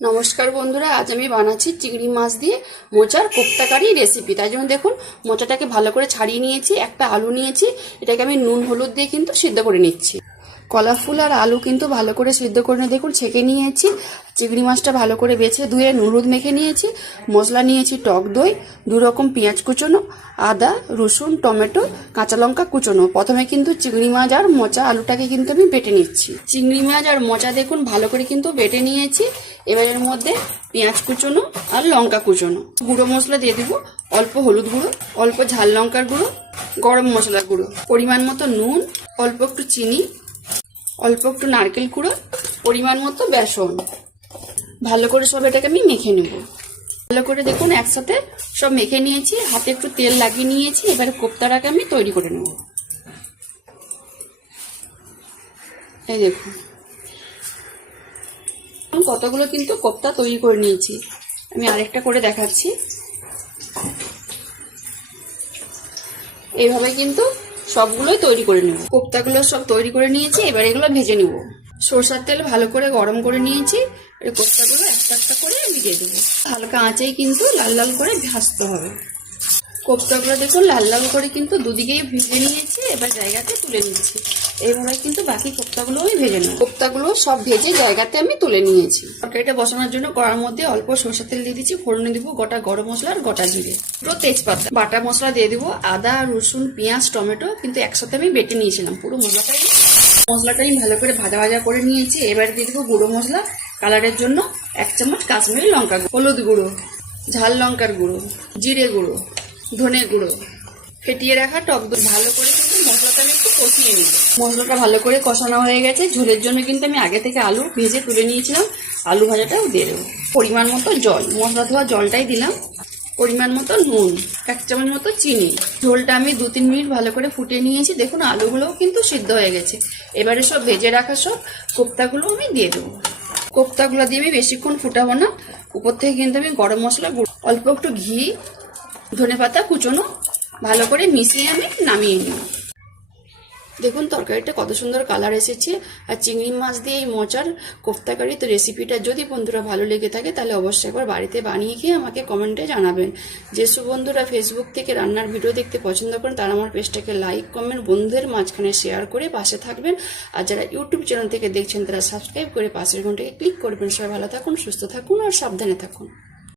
নমস্কার বন্ধুরা, আজ আমি বানাচ্ছি চিংড়ি মাছ দিয়ে মোচার কোপ্তা কারি রেসিপি। তাই জন্য দেখুন, মোচাটাকে ভালো করে ছাড়িয়ে নিয়েছি, একটা আলু নিয়েছি, এটাকে আমি নুন হলুদ দিয়ে কিন্তু সিদ্ধ করে নিচ্ছি। কলা ফুল আর আলু কিন্তু ভালো করে সিদ্ধ করে নিয়ে দেখুন ছেঁকে নিয়েছি। চিংড়ি মাছটা ভালো করে বেছে ধুয়ে নুন হলুদ মেখে নিয়েছি। মশলা নিয়েছি টক দই, 2 রকম পেঁয়াজ কুচোনো, আদা রসুন টমেটো কাঁচা লঙ্কা কুচোনো। প্রথমে কিন্তু চিংড়ি মাছ আর মোচা আলুটাকে কিন্তু আমি বেটে নিচ্ছি। চিংড়ি মাছ আর মোচা দেখুন ভালো করে কিন্তু বেটে নিয়েছি। এবার এর মধ্যে পেঁয়াজ কুচোনো আর লঙ্কা কুচোনো, গুঁড়ো মশলা দিয়ে দেবো, অল্প হলুদ গুঁড়ো, অল্প ঝাল লঙ্কার গুঁড়ো, গরম মশলার গুঁড়ো, পরিমাণ মতো নুন, অল্প একটু চিনি, অল্প একটু নারকেল কুড়ো, পরিমাণ মতো বেসন। ভালো করে সব এটাকে আমি মেখে নেব। ভালো করে দেখুন একসাথে সব মেখে নিয়েছি, হাতে একটু তেল লাগিয়ে নিয়েছি। এবারে কোপ্তাটাকে আমি তৈরি করে নেব। এই দেখুন কতগুলো কিন্তু কোপ্তা তৈরি করে নিয়েছি। আমি আরেকটা করে দেখাচ্ছি। এইভাবে কিন্তু সবগুলোই তৈরি করে নেব। কোপ্তাগুলো সব তৈরি করে নিয়েছি, এবার এগুলো ভেজে নেব। সরষের তেল ভালো করে গরম করে নিয়েছি। এই কোপ্তাগুলো একটা একটা করে আমি দিয়ে দেবো। হালকা আঁচেই কিন্তু লাল লাল করে ভাজতে হবে। কোপ্তাগুলো দেখুন লাল লাল করে কিন্তু দুদিকেই ভেজে নিয়েছি। এবার জায়গাতে তুলে নিচ্ছি। এইভাবে কিন্তু বাকি কোপ্তাগুলো আমি ভেজে নেব। কোপ্তাগুলো সব ভেজে জায়গাতে আমি তুলে নিয়েছি। তরকারিটা বসানোর জন্য কড়ার মধ্যে অল্প সরষের তেল দিয়ে দিচ্ছি। ফোড়নে দিব গোটা গরম মশলা আর গোটা জিরে, পুরো তেজপাতা, বাটা মশলা দিয়ে দিব, আদা রসুন পেঁয়াজ টমেটো কিন্তু একসাথে আমি বেটে নিয়েছিলাম। পুরো মশলাটাই আমি ভালো করে ভাজা ভাজা করে নিয়েছি। এবার দিয়ে দেবো গুঁড়ো মশলা কালারের জন্য 1 চামচ কাশ্মীরি লঙ্কা গুঁড়ো, হলুদ গুঁড়ো, ঝাল লঙ্কার গুঁড়ো, জিরে গুঁড়ো, ধনে গুঁড়ো, ফেটিয়ে রাখা টক দই। ভালো করে কিন্তু মশলাটা আমি একটু কষিয়ে নিব। মশলাটা ভালো করে কষানো হয়ে গেছে। ঝোলের জন্য কিন্তু আমি আগে থেকে আলু ভেজে তুলে নিয়েছিলাম। আলু ভাজাটাও দিয়ে দেবো। পরিমাণ মতো জল, মশলা ধোয়া জলটাই দিলাম। পরিমাণ মতো নুন, 1 চামচ মতো চিনি। ঝোলটা আমি 2-3 মিনিট ভালো করে ফুটিয়ে নিয়েছি। দেখুন আলুগুলোও কিন্তু সিদ্ধ হয়ে গেছে। এবারে সব ভেজে রাখা সব কোপ্তাগুলো আমি দিয়ে দেবো। কোপ্তাগুলো দিয়ে আমি বেশিক্ষণ ফুটাবো না। উপর থেকে কিন্তু আমি গরম মশলা, অল্প একটু ঘি, ধনেপাতা কুচোনো ভালো করে মিশিয়ে আমি নামিয়ে নিই। দেখুন তরকারিটা কত সুন্দর কালার এসেছে। আর চিংড়ি মাছ দিয়ে এই মোচার কোপ্তা কারি তো রেসিপিটা যদি বন্ধুরা ভালো লেগে থাকে তাহলে অবশ্যই একবার বাড়িতে বানিয়ে খেয়ে আমাকে কমেন্টে জানাবেন। যেসব বন্ধুরা ফেসবুক থেকে রান্নার ভিডিও দেখতে পছন্দ করেন তারা আমার পেজটাকে লাইক কমেন্ট বন্ধুদের মাঝখানে শেয়ার করে পাশে থাকবেন। আর যারা ইউটিউব চ্যানেল থেকে দেখছেন তারা সাবস্ক্রাইব করে পাশের ঘন্টাকে ক্লিক করবেন। সবাই ভালো থাকুন, সুস্থ থাকুন আর সাবধানে থাকুন।